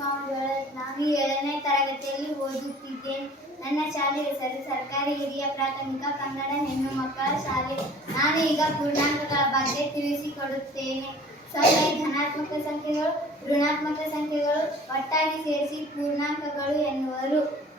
ನಾನು ಏಳನೇ ತರಗತಿಯಲ್ಲಿ ಓದುತ್ತಿದ್ದೇನೆ ನನ್ನ ಶಾಲೆ ಹೆಸರು ಸರ್ಕಾರಿ ಹಿರಿಯ ಪ್ರಾಥಮಿಕ ಕನ್ನಡ ಹೆಣ್ಣು ಮಕ್ಕಳ ಶಾಲೆ. ನಾನು ಈಗ ಪೂರ್ಣಾಂಕಗಳ ಬಗ್ಗೆ ತಿಳಿಸಿಕೊಡುತ್ತೇನೆ. ಸೊನ್ನೆ, ಧನಾತ್ಮಕ ಸಂಖ್ಯೆಗಳು, ಋಣಾತ್ಮಕ ಸಂಖ್ಯೆಗಳು, ಒಟ್ಟಾಗಿ ಸೇರಿಸಿ ಪೂರ್ಣಾಂಕಗಳು ಎನ್ನುವರು.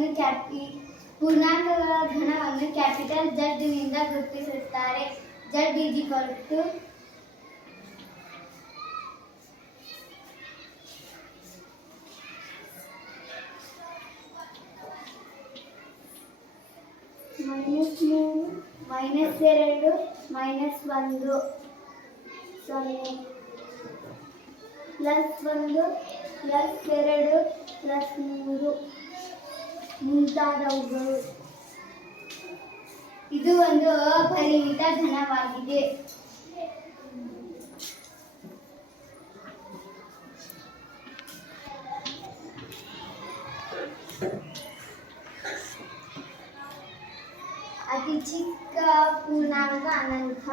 ಘನವನ್ನು ಕ್ಯಾಪಿ ಪೂರ್ಣಾಂಕಗಳ ಘನವನ್ನು ಕ್ಯಾಪಿಟಲ್ ಜಡ್ ನಿಂದ ಗುರುತಿಸುತ್ತಾರೆ Z is equal to minus ಮೂರು ಮೈನಸ್ ಎರಡು ಮೈನಸ್ ಒಂದು ಸೊನ್ನೆ ಪ್ಲಸ್ ಒಂದು ಪ್ಲಸ್ ಎರಡು ಪ್ಲಸ್ ಮೂರು ಮುಂತಾದವುಗಳು ಇದು ಒಂದು ಅಪರಿಮಿತ ಘನವಾಗಿದೆ ಅತಿ ಚಿಕ್ಕ ಪೂರ್ಣಾಂಕ ಅನಂತ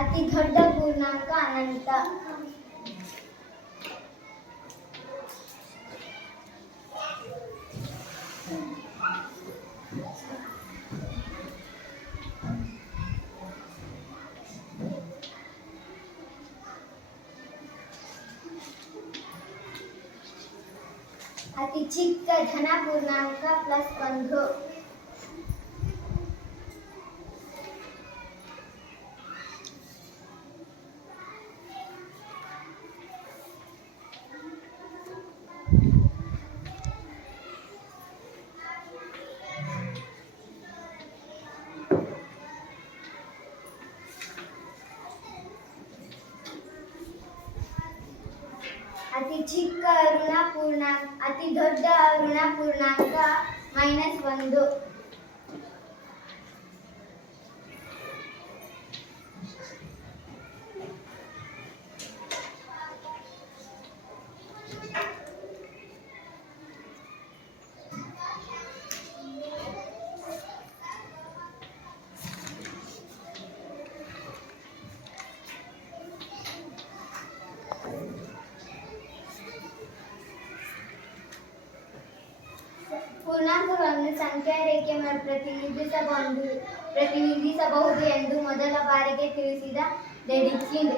ಅತಿ ದೊಡ್ಡ ಪೂರ್ಣಾಂಕ ಅನಂತ ಅತಿ ಚಿಕ್ಕ ಧನ ಪೂರ್ಣಾಂಕ ಪ್ಲಸ್ ಒಂದು ಅತಿ ಚಿಕ್ಕ ಋಣ ಅತಿ ದೊಡ್ಡ ಋಣ ಪೂರ್ಣಾಂಕ ಮೈನಸ್ ಒಂದು. ಸಂಖ್ಯಾ ರೇಖೆ ಪ್ರತಿನಿಧಿಸಬಹುದು ಪ್ರತಿನಿಧಿಸಬಹುದು ಎಂದು ಮೊದಲ ಬಾರಿಗೆ ತಿಳಿಸಿದ ಡೆಡಿಕಿಂಡ್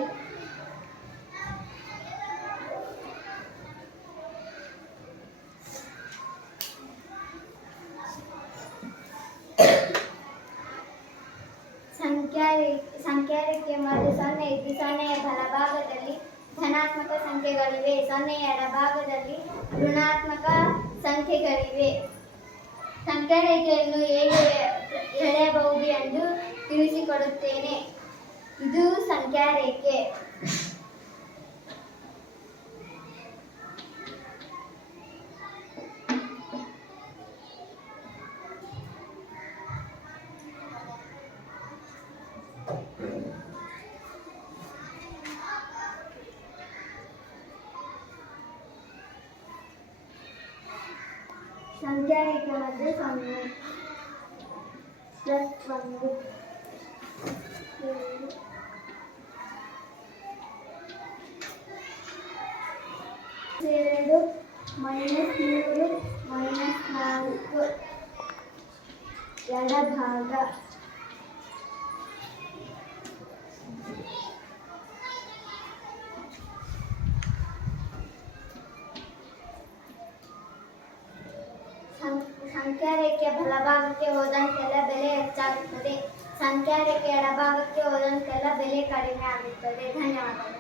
ಸಂಖ್ಯಾ ರೇಖೆ ಮತ್ತು ಸೊನ್ನೆ ಇದ್ದು ಸೊನ್ನೆಯ ಬಲಭಾಗದಲ್ಲಿ ಧನಾತ್ಮಕ ಸಂಖ್ಯೆಗಳಿವೆ. ಸೊನ್ನೆಯ ಎಡಭಾಗದಲ್ಲಿ ಋಣಾತ್ಮಕ ಸಂಖ್ಯೆಗಳಿವೆ. ಸಂಖ್ಯಾ ರೇಖೆಯನ್ನು ಹೇಗೆ ಎಳೆಯಬಹುದು ಎಂದು ತಿಳಿಸಿಕೊಡುತ್ತೇನೆ. ಇದು ಸಂಖ್ಯಾ ರೇಖೆ ಸಂಖ್ಯಾ ರೇಖೆ ಮತ್ತು ಸೊನ್ನೆ ಪ್ಲಸ್ ಒಂದು ಎರಡು ಎರಡು ಮೈನಸ್ ಮೂರು ಮೈನಸ್ ನಾಲ್ಕು ಎಡಭಾಗ ಸಂಖ್ಯಾ ರೇಖೆ ಬಲಭಾಗಕ್ಕೆ ಹೋದಂತೆಲ್ಲ ಬೆಲೆ ಹೆಚ್ಚಾಗುತ್ತದೆ. ಸಂಖ್ಯಾ ರೇಖೆ ಎಡಭಾಗಕ್ಕೆ ಹೋದಂತೆಲ್ಲ ಬೆಲೆ ಕಡಿಮೆ ಆಗುತ್ತದೆ. ಧನ್ಯವಾದಗಳು.